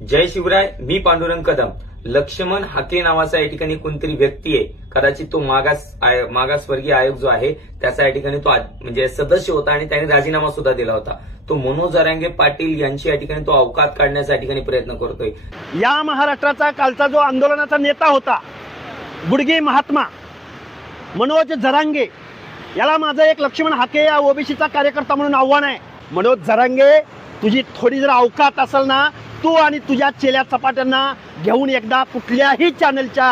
जय शिवराय. मी पांडुरंग कदम. लक्ष्मण हाके नावाचा या ठिकाणी कोणतरी व्यक्ती आहे, कदाचित तो मागासवर्गीय आयोग जो आहे त्याचा या ठिकाणी तो म्हणजे सदस्य होता आणि त्याने राजीनामा सुद्धा दिला होता. तो मनोज जरांगे पाटील यांची या ठिकाणी तो अवकात काढण्याचा या ठिकाणी प्रयत्न करतोय. या महाराष्ट्राचा कालचा जो आंदोलनाचा नेता होता गुडगे महात्मा मनोज जरांगे, याला माझं एक लक्ष्मण हाके या ओबीसीचा कार्यकर्ता म्हणून आव्हान आहे. मनोज जरांगे, तुझी थोडी जर अवकात असेल ना, तू आणि तुझ्या चेल्या चपाट्यांना घेऊन एकदा कुठल्याही चॅनलच्या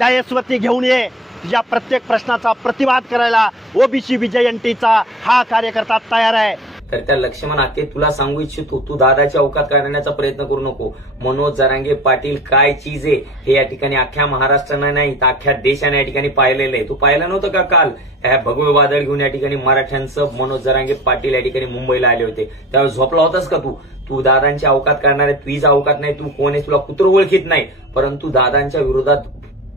डायसवरती घेऊन ये. तुझ्या प्रत्येक प्रश्नाचा प्रतिवाद करायला ओबीसी विजयंतीचा हा कार्यकर्ता तयार आहे. तर त्या लक्ष्मण हाके तुला सांगू इच्छितो, तू दादाची अवकात काढण्याचा प्रयत्न करू नको. मनोज जरांगे पाटील काय चीज आहे हे या ठिकाणी अख्ख्या महाराष्ट्राने नाही तर अख्ख्या देशाने या ठिकाणी पाहिलेलं आहे. तू पाहिलं नव्हतं का काल भगवे वादळ घेऊन या ठिकाणी मराठ्यांचं मनोज जरांगे पाटील या ठिकाणी मुंबईला आले होते, त्यावेळेस झोपला होतास का तू? तू दादांची अवकात करणार आहे. तुझी अवकात नाही, तू कोण आहे तुला कुत्र ओळखीत नाही, परंतु दादांच्या विरोधात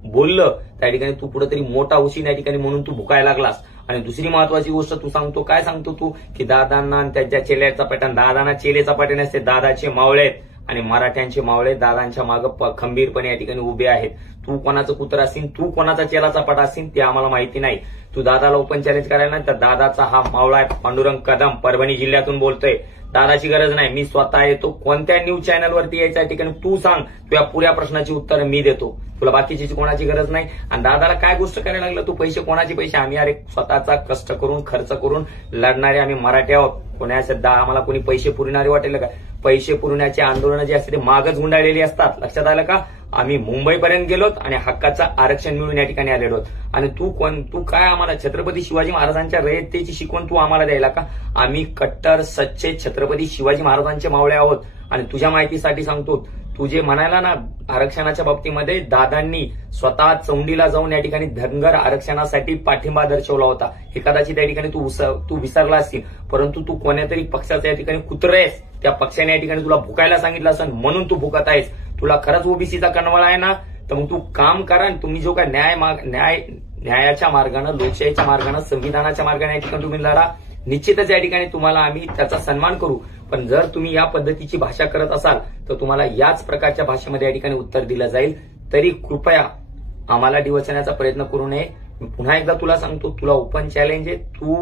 बोललं त्या ठिकाणी तू कुठेतरी मोठा होशील या ठिकाणी म्हणून तू भुकायला लागलास. आणि दुसरी महत्वाची गोष्ट तू सांगतो, काय सांगतो तू की दादांना आणि त्यांच्या चेल्याचा पॅटर्न, दादांना चेलेचा पॅटर्न असते, दादाचे मावळे आहेत आणि मराठ्यांचे मावळे दादांच्या मागे खंबीरपणे या ठिकाणी उभे आहेत. तू कोणाचं कुत्र असेल, तू कोणाचा चेलाचा पट असेल ते आम्हाला माहिती नाही. तू दादाला ओपन चॅलेंज करायला नाही तर दादाचा हा मावळा आहे पांडुरंग कदम, परभणी जिल्ह्यातून बोलतोय. दादाची गरज नाही, मी स्वतः येतो. कोणत्या न्यूज चॅनलवरती यायच्या ठिकाणी तू सांग, तुझ्या पुऱ्या प्रश्नाची उत्तर मी देतो. तुला बाकीची कोणाची गरज नाही. आणि दादाला काय गोष्ट करायला लागलं तू? पैसे कोणाचे पैसे? आम्ही अरे स्वतःचा कष्ट करून खर्च करून लढणारे आम्ही मराठी आहोत. कोणाच्या आम्हाला कोणी पैसे पुरणारे वाटेल का? पैसे पुरवण्याचे आंदोलन जे असते ते मागच गुंडाळलेली असतात. लक्षात आलं का? आम्ही मुंबईपर्यंत गेलोत आणि हक्काचं आरक्षण मिळून या ठिकाणी आलेलो आहोत. आणि तू काय आम्हाला छत्रपती शिवाजी महाराजांच्या रयतेची शिकवण तू आम्हाला द्यायला का? आम्ही कट्टर सच्चे छत्रपती शिवाजी महाराजांचे मावळे आहोत. आणि तुझ्या माहितीसाठी सांगतो, तू जे म्हणायला ना आरक्षणाच्या बाबतीमध्ये दादांनी स्वतः चौंडीला जाऊन या ठिकाणी धनगर आरक्षणासाठी पाठिंबा दर्शवला होता, हे कदाचित या ठिकाणी तू विसरला असतील. परंतु तू कोण्यातरी पक्षाचा या ठिकाणी कुत्र आहेस, त्या पक्षाने या ठिकाणी तुला भुकायला सांगितलं असेल म्हणून तू भुकत आहेस. तुला खरंच ओबीसीचा कणवळा आहे ना, तर मग तू काम करा. तुम्ही जो काय न्यायाच्या मार्गानं, लोकशाहीच्या मार्गानं, संविधानाच्या मार्गाने या ठिकाणी तुम्ही लढा. निश्चितच या ठिकाणी तुम्हाला आम्ही त्याचा सन्मान करू. पण जर तुम्ही या पद्धतीची भाषा करत असाल तर तुम्हाला याच प्रकारच्या भाषेमध्ये या ठिकाणी उत्तर दिलं जाईल. तरी कृपया आम्हाला डिवचण्याचा प्रयत्न करू नये. पुन्हा एकदा तुला सांगतो, तुला ओपन चॅलेंज आहे. तू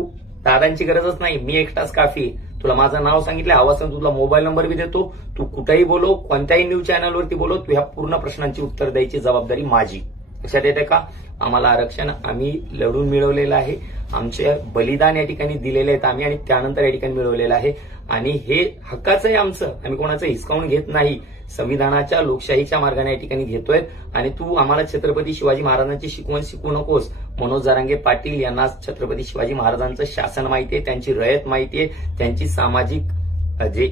दादांची गरजच नाही, मी एकटाच काफी आहे. तुला माझं नाव सांगितलं, आवाज तुला मोबाईल नंबर बी देतो. तू कुठेही बोलो, कोणत्याही न्यूज चॅनलवरती बोलो, तू ह्या पूर्ण प्रश्नांची उत्तर द्यायची जबाबदारी माझी. लक्षात येते का? आम्हाला आरक्षण आम्ही लढून मिळवलेलं आहे. आमचे बलिदान या ठिकाणी दिलेले आहेत आम्ही आणि त्यानंतर या ठिकाणी मिळवलेलं आहे. आणि हे हक्काचं आहे आमचं, आम्ही कोणाचं हिसकावून घेत नाही. संविधानाच्या लोकशाहीच्या मार्गाने या ठिकाणी घेतोय. आणि तू आम्हाला छत्रपती शिवाजी महाराजांची शिकवण शिकवू नकोस. मनोज जरांगे पाटील यांना छत्रपती शिवाजी महाराजांचं शासन माहिती आहे, त्यांची रयत माहिती आहे, त्यांची सामाजिक जे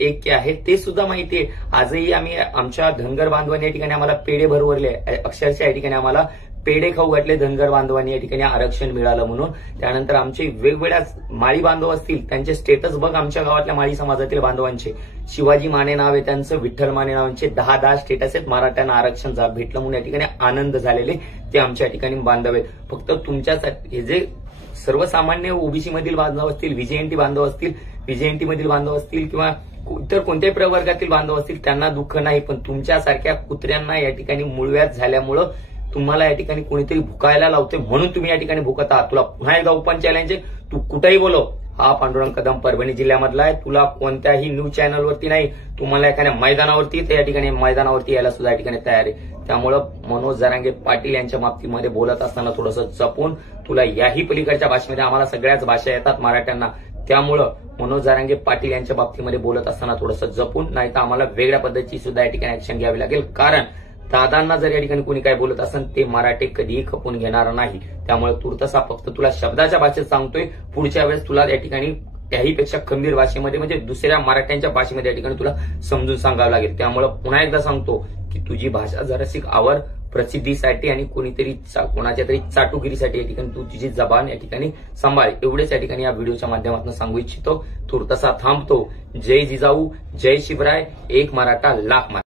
ऐक्य आहे ते सुद्धा माहिती आहे. आजही आम्ही आमच्या धनगर बांधवांनी या ठिकाणी आम्हाला पेढे भरवरले, अक्षरशः या ठिकाणी आम्हाला पेढे खाऊ घातले धनगर बांधवांनी या ठिकाणी आरक्षण मिळालं म्हणून. त्यानंतर आमचे वेगवेगळ्या माळी बांधव असतील, त्यांचे स्टेटस बघ आमच्या गावातल्या माळी समाजातील बांधवांचे. शिवाजी माने नाव आहे त्यांचं, विठ्ठल माने नावांचे 10 स्टेटस आहेत. मराठ्यांना आरक्षण भेटलं म्हणून या ठिकाणी आनंद झालेले ते आमच्या ठिकाणी बांधव आहेत. फक्त तुमच्यासाठी हे जे सर्वसामान्य ओबीसी मधील बांधव असतील, व्हीजेएनटी बांधव असतील, व्हीजेएनटी मधील बांधव असतील किंवा इतर कोणत्याही प्रवर्गातील बांधव असतील त्यांना दुःख नाही. पण तुमच्यासारख्या कुत्र्यांना या ठिकाणी मूळव्याध झाल्यामुळं तुम्हाला या ठिकाणी कोणीतरी भुकायला लावते म्हणून तुम्ही या ठिकाणी भुकत आहात. तुला पुन्हा एकदा ओपन चॅलेंज आहे, तू कुठेही बोलव. हा पांडुरंग कदम परभणी जिल्ह्यामधला आहे. तुला कोणत्याही न्यूज चॅनलवरती नाही, तुम्हाला एखाद्या मैदानावरती तर या ठिकाणी मैदानावरती यायला सुद्धा या ठिकाणी तयार आहे. त्यामुळं मनोज जरांगे पाटील यांच्या बाबतीमध्ये बोलत असताना थोडंसं जपून, तुला याही पलीकडच्या भाषेमध्ये आम्हाला सगळ्याच भाषा येतात मराठ्यांना, त्यामुळं मनोज जरांगे पाटील यांच्या बाबतीमध्ये बोलत असताना थोडंसं जपून, नाही तर आम्हाला वेगळ्या पद्धतीची सुद्धा या ठिकाणी ऍक्शन घ्यावी लागेल. कारण दादांना जर या ठिकाणी कोणी काय बोलत असेल ते मराठी कधीही खपून घेणार नाही. त्यामुळे तुर्तसा फक्त तुला शब्दाच्या भाषेत सांगतोय, पुढच्या वेळेस तुला या ठिकाणी त्याहीपेक्षा खंबीर भाषेमध्ये म्हणजे दुसऱ्या मराठ्यांच्या भाषेमध्ये या ठिकाणी तुला समजून सांगावं लागेल. त्यामुळे पुन्हा एकदा सांगतो की तुझी भाषा जराशी आवर प्रसिद्धीसाठी आणि कोणीतरी कोणाच्या तरी चाटुगिरीसाठी या ठिकाणी तू तुझी जबान या ठिकाणी सांभाळ. एवढेच या ठिकाणी या व्हिडिओच्या माध्यमातून सांगू इच्छितो. तुर्तसा थांबतो. जय जिजाऊ, जय शिवराय, एक मराठा लाख मराठा.